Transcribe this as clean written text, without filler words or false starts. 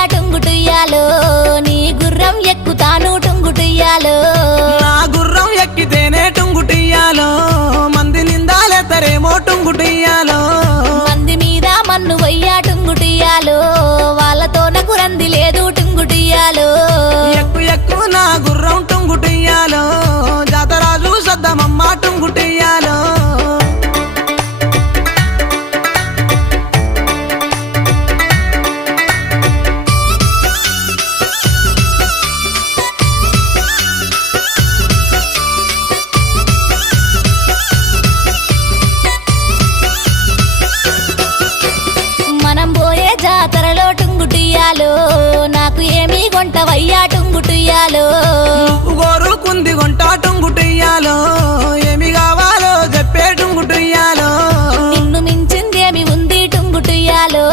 వయ్యా టుంగుటుయ్యాలో నీ గుర్రం ఎక్కుతాను టుంగుటుయ్యాలో నా గుర్రం ఎక్కితేనే టుంగుటియ్యాలో మంది నిందాలెత్తరేమో టుంగుటియ్యాలో మంది మీద మన్ను వయ్యా టుంగుటుయ్యాలో వాళ్ళతో నాకు రంది లేదు టుంగుటుయ్యాలో ఎక్కు ఎక్కు నా గుర్రం టుంగుటియ్యాలో జాతరాజు సద్దమమ్మ టుంగుటియ్యాలో మనం పోయే జాతరలో టుంగుటుయ్యాలో నాకు ఏమీ కొంటవయ్యా టుంగుటుయ్యాలో నువ్వు కోరుకుంది కొంట టుంగుటియ్యాలో ఏమి కావాలో చెప్పే టుంగుటియ్యాలో నిన్ను మించిందేమి ఉంది టుంగుటుయ్యాలో